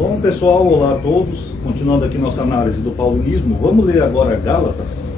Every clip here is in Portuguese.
Bom, pessoal, olá a todos. Continuando aqui nossa análise do paulinismo, vamos ler agora Gálatas.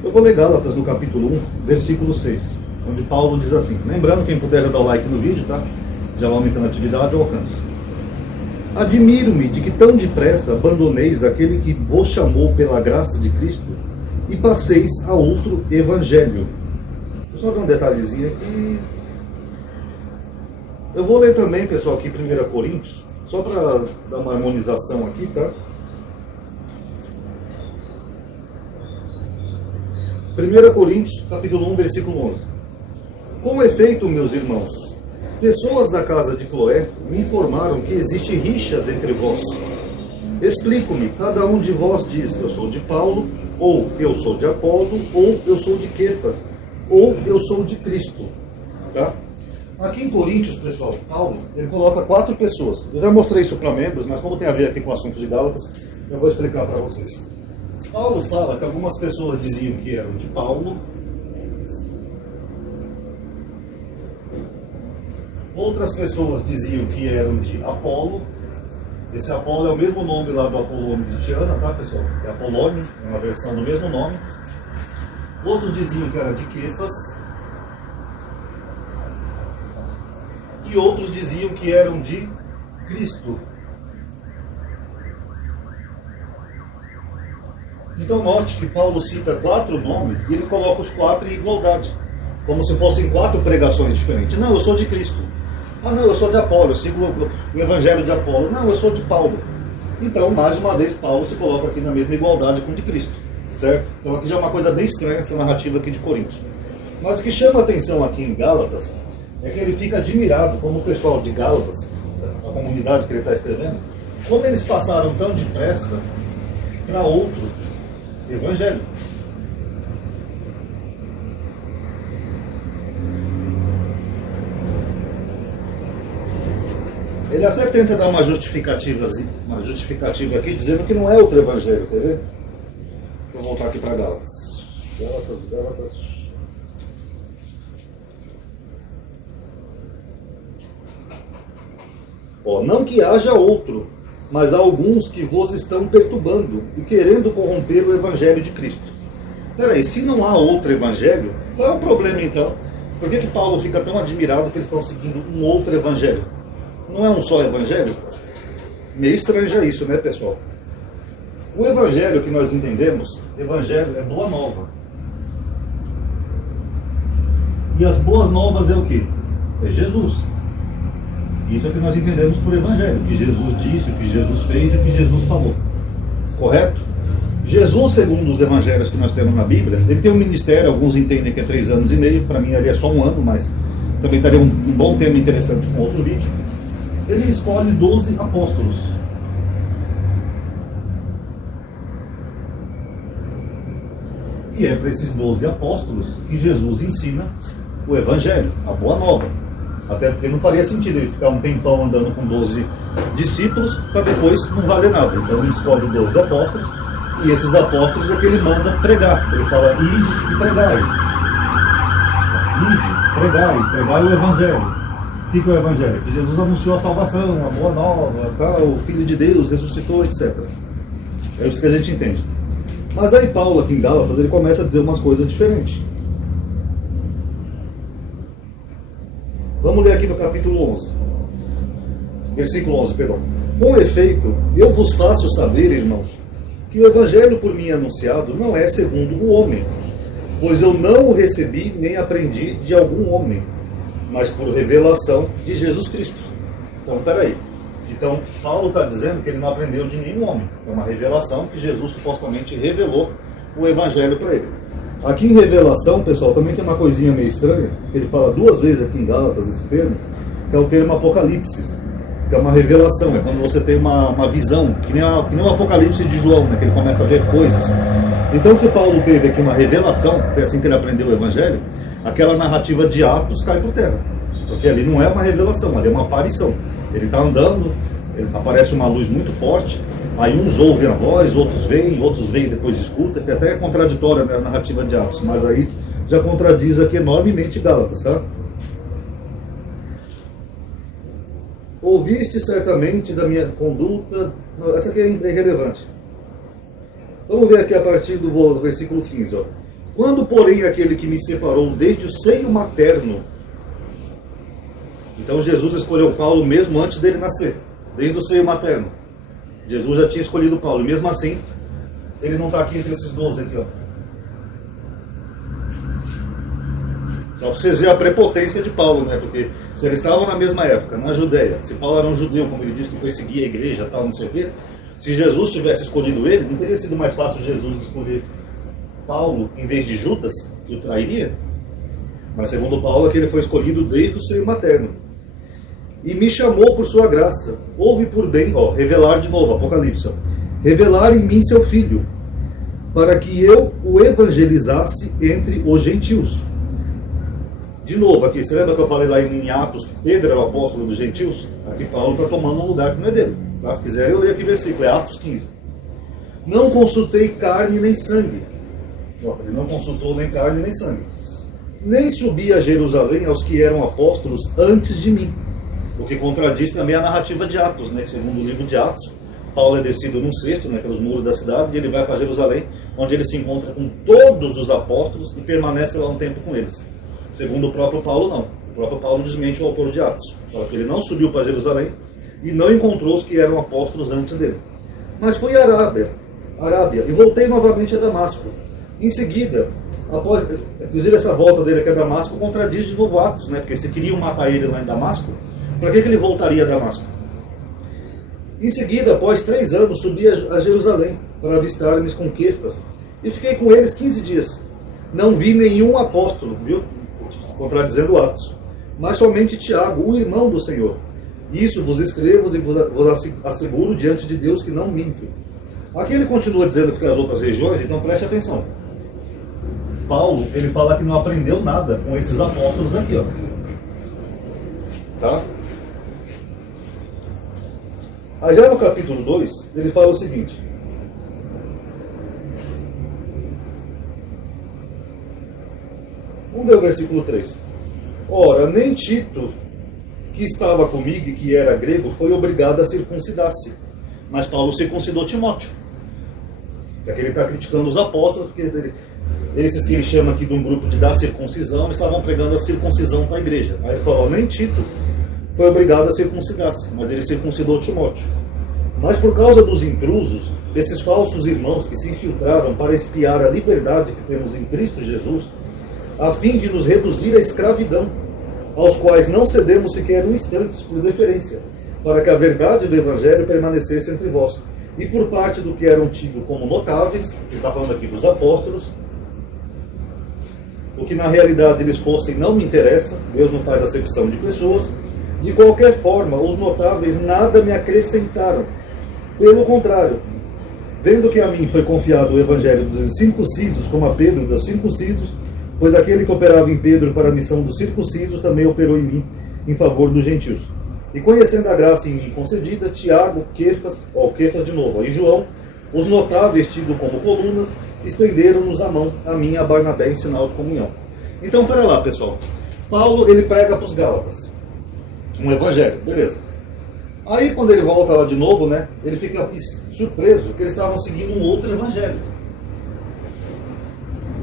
Eu vou ler Gálatas no capítulo 1, versículo 6, onde Paulo diz assim, lembrando, quem puder já dar o like no vídeo, tá? Já vai aumentando a atividade e o alcance. Admiro-me de que tão depressa abandoneis aquele que vos chamou pela graça de Cristo e passeis a outro evangelho. Eu só ver um detalhezinho aqui. Eu vou ler também, pessoal, aqui 1 Coríntios, só para dar uma harmonização aqui, tá? 1 Coríntios, capítulo 1, versículo 11. Com efeito, meus irmãos, pessoas da casa de Cloé me informaram que existe rixas entre vós. Explico-me, cada um de vós diz, eu sou de Paulo, ou eu sou de Apolo, ou eu sou de Quefas, ou eu sou de Cristo, tá? Aqui em Coríntios, pessoal, Paulo, ele coloca 4 pessoas. Eu já mostrei isso para membros, mas como tem a ver aqui com o assunto de Gálatas, eu vou explicar para vocês. Paulo fala que algumas pessoas diziam que eram de Paulo, outras pessoas diziam que eram de Apolo. Esse Apolo é o mesmo nome lá do Apolônio de Tiana, tá, pessoal? É Apolônio, é uma versão do mesmo nome. Outros diziam que era de Quefas. E outros diziam que eram de Cristo. Então note que Paulo cita 4 nomes e ele coloca os 4 em igualdade, como se fossem 4 pregações diferentes. Não, eu sou de Cristo. Ah, não, eu sou de Apolo, eu sigo o evangelho de Apolo. Não, eu sou de Paulo. Então, mais uma vez, Paulo se coloca aqui na mesma igualdade com o de Cristo, certo? Então aqui já é uma coisa bem estranha essa narrativa aqui de Coríntios. Mas o que chama a atenção aqui em Gálatas é que ele fica admirado como o pessoal de Gálatas, a comunidade que ele está escrevendo, como eles passaram tão depressa para outro evangelho. Ele até tenta dar uma justificativa aqui, dizendo que não é outro evangelho, quer ver? Vou voltar aqui para Gálatas. Gálatas. Não que haja outro, mas há alguns que vos estão perturbando e querendo corromper o evangelho de Cristo. Peraí, se não há outro evangelho, qual é o problema então? Por que Paulo fica tão admirado que eles estão seguindo um outro evangelho? Não é um só evangelho? Meio estranho isso, né, pessoal? O evangelho que nós entendemos, evangelho é boa nova. E as boas novas é o quê? É Jesus. Isso é o que nós entendemos por evangelho, o que Jesus disse, o que Jesus fez e o que Jesus falou. Correto? Jesus, segundo os evangelhos que nós temos na Bíblia, ele tem um ministério, alguns entendem que é 3 anos e meio, para mim ali é só 1 ano, mas também daria um bom tema interessante com outro vídeo. Ele escolhe 12 apóstolos. E é para esses 12 apóstolos que Jesus ensina o evangelho, a boa nova. Até porque não faria sentido ele ficar um tempão andando com 12 discípulos para depois não valer nada. Então ele escolhe 12 apóstolos e esses apóstolos é que ele manda pregar. Ele fala, ide e pregai. Ide, pregai o evangelho. O que é o evangelho? Que Jesus anunciou a salvação, a boa nova, tá? O Filho de Deus ressuscitou, etc. É isso que a gente entende. Mas aí Paulo aqui em Gálatas, ele começa a dizer umas coisas diferentes. Vamos ler aqui no capítulo 11. Versículo 11, perdão. Com efeito, eu vos faço saber, irmãos, que o evangelho por mim anunciado não é segundo o homem, pois eu não o recebi nem aprendi de algum homem, mas por revelação de Jesus Cristo. Então, peraí. Então, Paulo está dizendo que ele não aprendeu de nenhum homem. É uma revelação que Jesus supostamente revelou o evangelho para ele. Aqui em revelação, pessoal, também tem uma coisinha meio estranha, que ele fala 2 vezes aqui em Gálatas esse termo, que é o termo apocalipse, que é uma revelação, é quando você tem uma visão, que nem o apocalipse de João, né, que ele começa a ver coisas. Então, se Paulo teve aqui uma revelação, foi assim que ele aprendeu o evangelho, aquela narrativa de Atos cai por terra, porque ali não é uma revelação, ali é uma aparição. Ele está andando, aparece uma luz muito forte, aí uns ouvem a voz, outros veem e depois escutam, que até é contraditória nas narrativas de Atos, mas aí já contradiz aqui enormemente Gálatas, tá? ouviste certamente da minha conduta. Não, essa aqui é irrelevante. Vamos ver aqui a partir do versículo 15. Ó. Quando, porém, aquele que me separou desde o seio materno. Então Jesus escolheu Paulo mesmo antes dele nascer, desde o seio materno. Jesus já tinha escolhido Paulo, e mesmo assim, ele não está aqui entre esses 12 aqui, ó. Só para vocês verem a prepotência de Paulo, né? Porque se eles estavam na mesma época, na Judéia, se Paulo era um judeu, como ele disse que perseguia a igreja, tal, não sei o quê, se Jesus tivesse escolhido ele, não teria sido mais fácil Jesus escolher Paulo em vez de Judas, que o trairia? Mas segundo Paulo, aquele foi escolhido desde o seio materno. E me chamou por sua graça. Houve por bem, ó, revelar de novo, Apocalipse, ó, revelar em mim seu filho, para que eu o evangelizasse entre os gentios. De novo aqui, você lembra que eu falei lá em Atos que Pedro era o apóstolo dos gentios? Aqui Paulo está tomando um lugar que não é dele. Tá? Se quiser eu leio aqui o versículo, é Atos 15. Não consultei carne nem sangue. Ó, ele não consultou nem carne nem sangue. Nem subi a Jerusalém aos que eram apóstolos antes de mim. O que contradiz também a narrativa de Atos, né? Que segundo o livro de Atos, Paulo é descido num cesto, né, pelos muros da cidade, e ele vai para Jerusalém, onde ele se encontra com todos os apóstolos e permanece lá um tempo com eles. Segundo o próprio Paulo, não. O próprio Paulo desmente o autor de Atos. Fala que ele não subiu para Jerusalém e não encontrou os que eram apóstolos antes dele. Mas fui à Arábia, e voltei novamente a Damasco. Em seguida, após, inclusive essa volta dele aqui a Damasco contradiz de novo Atos, né? Porque se queriam matar ele lá em Damasco, para que ele voltaria a Damasco? Em seguida, após 3 anos, subi a Jerusalém para avistar-me com Quefas e fiquei com eles 15 dias. Não vi nenhum apóstolo, viu? Contradizendo Atos, mas somente Tiago, o irmão do Senhor. Isso vos escrevo e vos asseguro diante de Deus que não minto. Aqui ele continua dizendo que foi as outras regiões, então preste atenção. Paulo, ele fala que não aprendeu nada com esses apóstolos aqui, ó. Tá? Aí já no capítulo 2, ele fala o seguinte. Vamos ver o versículo 3. Ora, nem Tito, que estava comigo e que era grego, foi obrigado a circuncidar-se. Mas Paulo circuncidou Timóteo. Já que ele está criticando os apóstolos, porque esses que ele chama aqui de um grupo de da circuncisão, eles estavam pregando a circuncisão para a igreja. Aí ele falou, nem Tito foi obrigado a circuncidar-se, mas ele circuncidou Timóteo. Mas por causa dos intrusos, desses falsos irmãos que se infiltraram para espiar a liberdade que temos em Cristo Jesus, a fim de nos reduzir à escravidão, aos quais não cedemos sequer um instante por deferência, para que a verdade do Evangelho permanecesse entre vós. E por parte do que eram tidos como notáveis, que está falando aqui dos apóstolos, o que na realidade eles fossem não me interessa, Deus não faz acepção de pessoas. De qualquer forma, os notáveis nada me acrescentaram. Pelo contrário, vendo que a mim foi confiado o Evangelho dos incircuncisos, como a Pedro dos circuncisos, pois aquele que operava em Pedro para a missão dos circuncisos também operou em mim, em favor dos gentios. E conhecendo a graça em mim concedida, Tiago, Quefas de novo, e João, os notáveis tidos como colunas, estenderam-nos a mão, a mim e a Barnabé, em sinal de comunhão. Então, para lá, pessoal. Paulo, ele prega para os Gálatas um evangelho, beleza. Aí, quando ele volta lá de novo, né, ele fica surpreso que eles estavam seguindo um outro evangelho.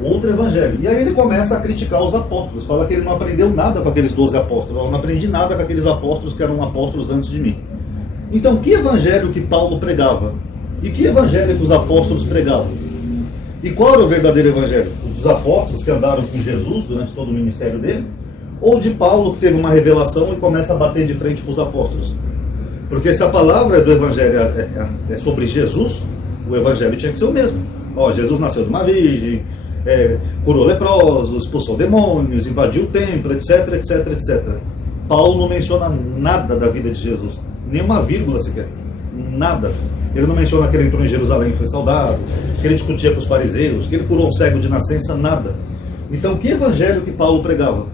Outro evangelho. E aí ele começa a criticar os apóstolos. Fala que ele não aprendeu nada com aqueles 12 apóstolos. Eu não aprendi nada com aqueles apóstolos que eram apóstolos antes de mim. Então, que evangelho que Paulo pregava? E que evangelho que os apóstolos pregavam? E qual era o verdadeiro evangelho? Os apóstolos que andaram com Jesus durante todo o ministério dele? Ou de Paulo que teve uma revelação e começa a bater de frente com os apóstolos? Porque se a palavra do evangelho é sobre Jesus, o evangelho tinha que ser o mesmo. Ó, Jesus nasceu de uma virgem, curou leprosos, expulsou demônios, invadiu o templo, etc, etc, etc. Paulo não menciona nada da vida de Jesus, nenhuma vírgula sequer, nada. Ele não menciona que ele entrou em Jerusalém e foi saudado, que ele discutia com os fariseus, que ele curou um cego de nascença, nada. Então, que evangelho que Paulo pregava?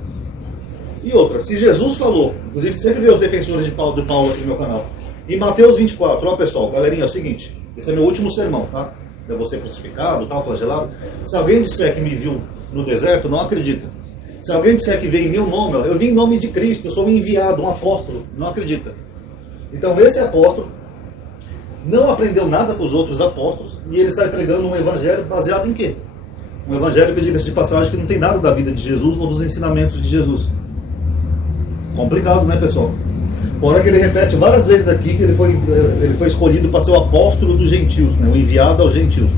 E outra, se Jesus falou, inclusive sempre vê os defensores de Paulo aqui no meu canal, em Mateus 24, ó pessoal, galerinha, é o seguinte, esse é meu último sermão, tá? Eu vou ser crucificado, tal, flagelado. Se alguém disser que me viu no deserto, não acredita. Se alguém disser que veio em meu nome, eu vim em nome de Cristo, eu sou um enviado, um apóstolo, não acredita. Então esse apóstolo não aprendeu nada com os outros apóstolos e ele sai pregando um evangelho baseado em quê? Um evangelho que, diga-se de passagem, que não tem nada da vida de Jesus ou dos ensinamentos de Jesus. Complicado, né, pessoal? Fora que ele repete várias vezes aqui que ele foi escolhido para ser o apóstolo dos gentios, né, o enviado aos gentios.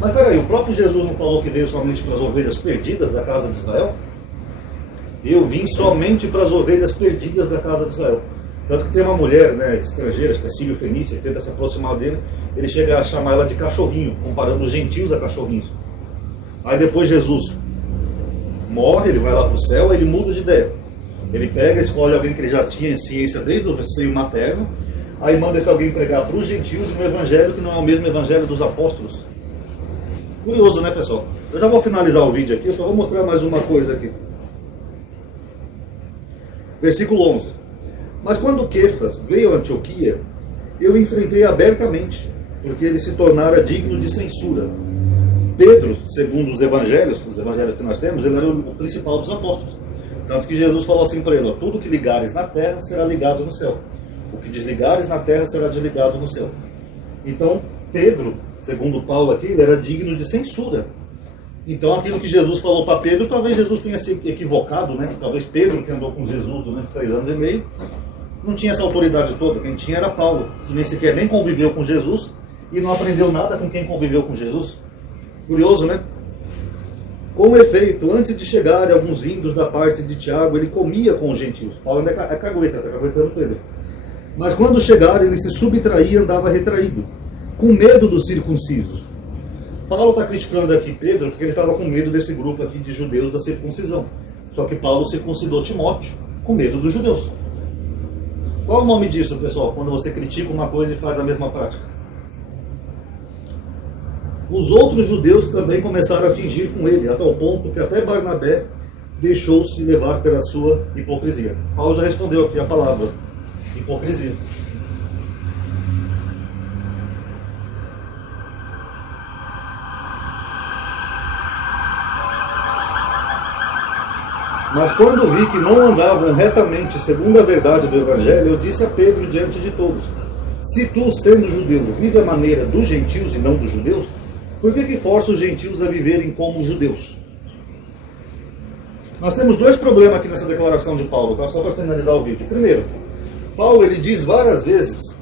Mas peraí, o próprio Jesus não falou que veio somente para as ovelhas perdidas da casa de Israel? Eu vim somente para as ovelhas perdidas da casa de Israel. Tanto que tem uma mulher, né, estrangeira, que é Sírio Fenícia, que tenta se aproximar dele, ele chega a chamar ela de cachorrinho, comparando os gentios a cachorrinhos. Aí depois Jesus morre, ele vai lá para o céu, ele muda de ideia. Ele pega, escolhe alguém que ele já tinha ciência desde o seio materno, aí manda esse alguém pregar para os gentios um evangelho que não é o mesmo evangelho dos apóstolos. Curioso, né, pessoal? Eu já vou finalizar o vídeo aqui, eu só vou mostrar mais uma coisa aqui. Versículo 11. Mas quando Quefas veio a Antioquia, eu o enfrentei abertamente, porque ele se tornara digno de censura. Pedro, segundo os evangelhos que nós temos, ele era o principal dos apóstolos. Tanto que Jesus falou assim para ele, ó, tudo que ligares na terra será ligado no céu. O que desligares na terra será desligado no céu. Então, Pedro, segundo Paulo aqui, ele era digno de censura. Então, aquilo que Jesus falou para Pedro, talvez Jesus tenha se equivocado, né? Talvez Pedro, que andou com Jesus durante 3 anos e meio, não tinha essa autoridade toda. Quem tinha era Paulo, que nem sequer nem conviveu com Jesus e não aprendeu nada com quem conviveu com Jesus. Curioso, né? Com efeito, antes de chegar alguns vindos da parte de Tiago, ele comia com os gentios. Paulo ainda é cagueta, está caguetando Pedro. Mas quando chegar, ele se subtraía e andava retraído, com medo dos circuncisos. Paulo está criticando aqui Pedro porque ele estava com medo desse grupo aqui de judeus da circuncisão. Só que Paulo circuncidou Timóteo com medo dos judeus. Qual é o nome disso, pessoal, quando você critica uma coisa e faz a mesma prática? Os outros judeus também começaram a fingir com ele, a tal ponto que até Barnabé deixou-se levar pela sua hipocrisia. Paulo já respondeu aqui a palavra, hipocrisia. Mas quando vi que não andavam retamente segundo a verdade do Evangelho, eu disse a Pedro diante de todos, se tu, sendo judeu, vive a maneira dos gentios e não dos judeus, por que força os gentios a viverem como judeus? Nós temos 2 problemas aqui nessa declaração de Paulo, tá? Só para finalizar o vídeo. Primeiro, Paulo ele diz várias vezes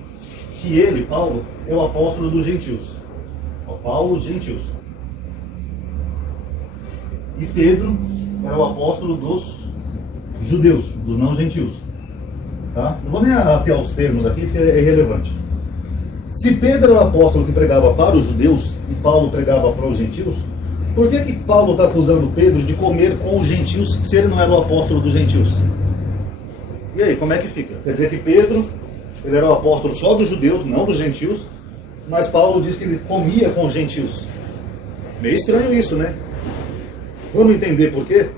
que ele, Paulo, é o apóstolo dos gentios. Paulo, gentios. E Pedro era o apóstolo dos judeus, dos não gentios. Tá? Não vou nem até os termos aqui, porque é irrelevante. Se Pedro era o apóstolo que pregava para os judeus e Paulo pregava para os gentios, por que Paulo está acusando Pedro de comer com os gentios se ele não era o apóstolo dos gentios? E aí, como é que fica? Quer dizer que Pedro ele era o apóstolo só dos judeus, não dos gentios, mas Paulo diz que ele comia com os gentios. Meio estranho isso, né? Vamos entender por quê?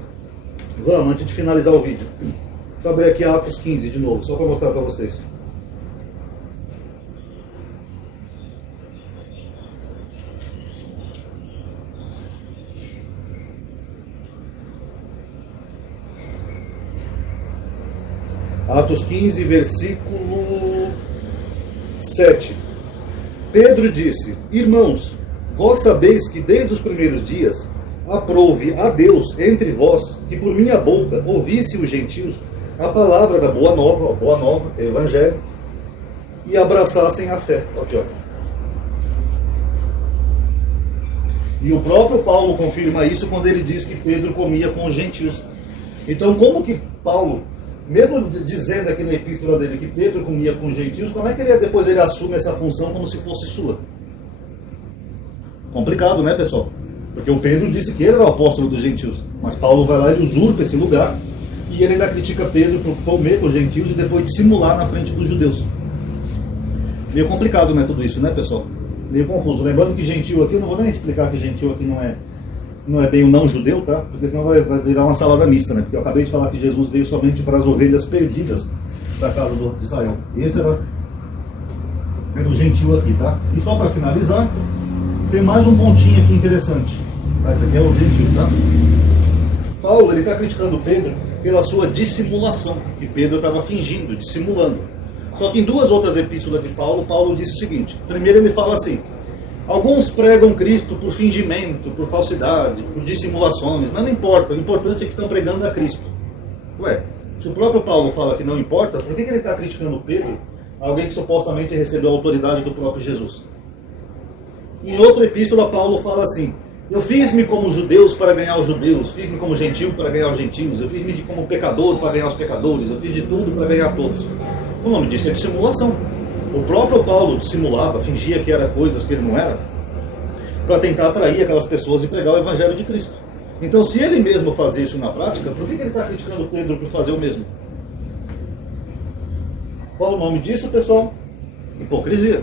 Vamos, antes de finalizar o vídeo. Deixa eu abrir aqui Atos 15 de novo, só para mostrar para vocês. Atos 15, versículo 7. Pedro disse, irmãos, vós sabeis que desde os primeiros dias aprove a Deus entre vós que por minha boca ouvisse os gentios a palavra da boa nova, evangelho, e abraçassem a fé. Aqui, ó. E o próprio Paulo confirma isso quando ele diz que Pedro comia com os gentios. Então, como que Paulo, mesmo dizendo aqui na epístola dele que Pedro comia com os gentios, como é que depois ele assume essa função como se fosse sua? Complicado, né, pessoal? Porque o Pedro disse que ele era o apóstolo dos gentios, mas Paulo vai lá e usurpa esse lugar, e ele ainda critica Pedro por comer com os gentios e depois dissimular na frente dos judeus. Meio complicado, né, tudo isso, né, pessoal? Meio confuso. Lembrando que gentil aqui, eu não vou nem explicar que gentil aqui não é bem o não judeu, tá? Porque senão vai virar uma salada mista, né? Porque eu acabei de falar que Jesus veio somente para as ovelhas perdidas da casa de Israel. Esse era o gentil aqui, tá? E só para finalizar, tem mais um pontinho aqui interessante. Esse aqui é o gentil, tá? Paulo, ele está criticando Pedro pela sua dissimulação, que Pedro estava fingindo, dissimulando. Só que em duas outras epístolas de Paulo, Paulo disse o seguinte. Primeiro ele fala assim: alguns pregam Cristo por fingimento, por falsidade, por dissimulações, mas não importa, o importante é que estão pregando a Cristo. Ué, se o próprio Paulo fala que não importa, por que ele está criticando Pedro, alguém que supostamente recebeu a autoridade do próprio Jesus? Em outra epístola, Paulo fala assim: eu fiz-me como judeus para ganhar os judeus, fiz-me como gentil para ganhar os gentios, eu fiz-me como pecador para ganhar os pecadores, eu fiz de tudo para ganhar todos. O nome disso é dissimulação. O próprio Paulo dissimulava, fingia que era coisas que ele não era, para tentar atrair aquelas pessoas e pregar o Evangelho de Cristo. Então, se ele mesmo fazia isso na prática, por que ele está criticando Pedro por fazer o mesmo? Qual o nome disso, pessoal? Hipocrisia.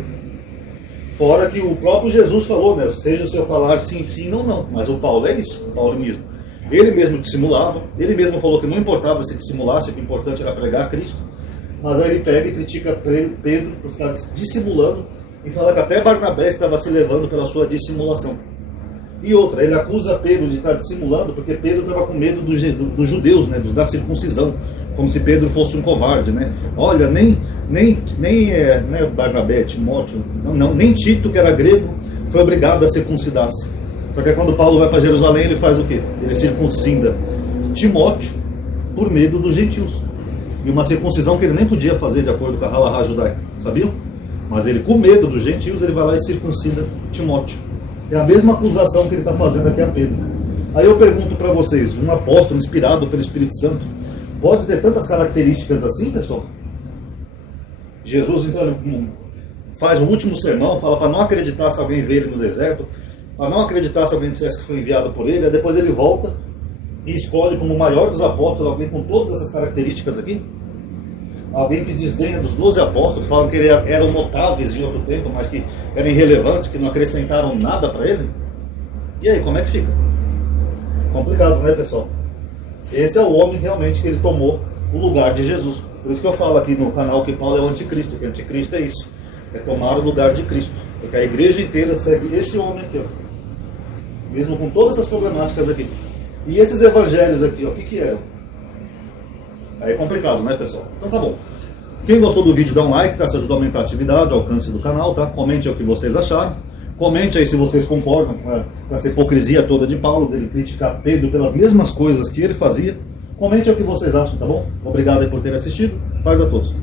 Fora que o próprio Jesus falou, né? Seja o seu falar sim, sim, não, não. Mas o Paulo é isso, o paulinismo. Ele mesmo dissimulava, ele mesmo falou que não importava se dissimulasse, que o importante era pregar a Cristo. Mas aí ele pega e critica Pedro por estar dissimulando e fala que até Barnabé estava se levando pela sua dissimulação. E outra, ele acusa Pedro de estar dissimulando porque Pedro estava com medo dos judeus, né? Da circuncisão, como se Pedro fosse um covarde, né? Olha, nem Barnabé, Timóteo, nem Tito, que era grego, foi obrigado a circuncidar-se. Só que quando Paulo vai para Jerusalém, ele faz o quê? Ele circuncida Timóteo por medo dos gentios. E uma circuncisão que ele nem podia fazer de acordo com a halahá judaica, sabiam? Mas ele, com medo dos gentios, ele vai lá e circuncida Timóteo. É a mesma acusação que ele está fazendo aqui a Pedro. Aí eu pergunto para vocês, um apóstolo inspirado pelo Espírito Santo pode ter tantas características assim, pessoal? Jesus, então, faz o último sermão, fala para não acreditar se alguém vê ele no deserto, para não acreditar se alguém dissesse que foi enviado por ele, aí depois ele volta e escolhe como o maior dos apóstolos alguém com todas essas características aqui. Alguém que desdenha dos 12 apóstolos, falam que eram notáveis em outro tempo, mas que eram irrelevantes, que não acrescentaram nada para ele. E aí, como é que fica? Complicado, né, pessoal? Esse é o homem realmente que ele tomou o lugar de Jesus. Por isso que eu falo aqui no canal que Paulo é o anticristo, que o anticristo é isso, é tomar o lugar de Cristo. Porque a igreja inteira segue esse homem aqui, ó. Mesmo com todas essas problemáticas aqui. E esses evangelhos aqui, ó, o que eram? Aí é complicado, né, pessoal? Então tá bom. Quem gostou do vídeo, dá um like, tá? Isso ajuda a aumentar a atividade, o alcance do canal, tá? Comente aí o que vocês acharam. Comente aí se vocês concordam com essa hipocrisia toda de Paulo, dele criticar Pedro pelas mesmas coisas que ele fazia. Comente aí o que vocês acham, tá bom? Obrigado aí por ter assistido. Paz a todos.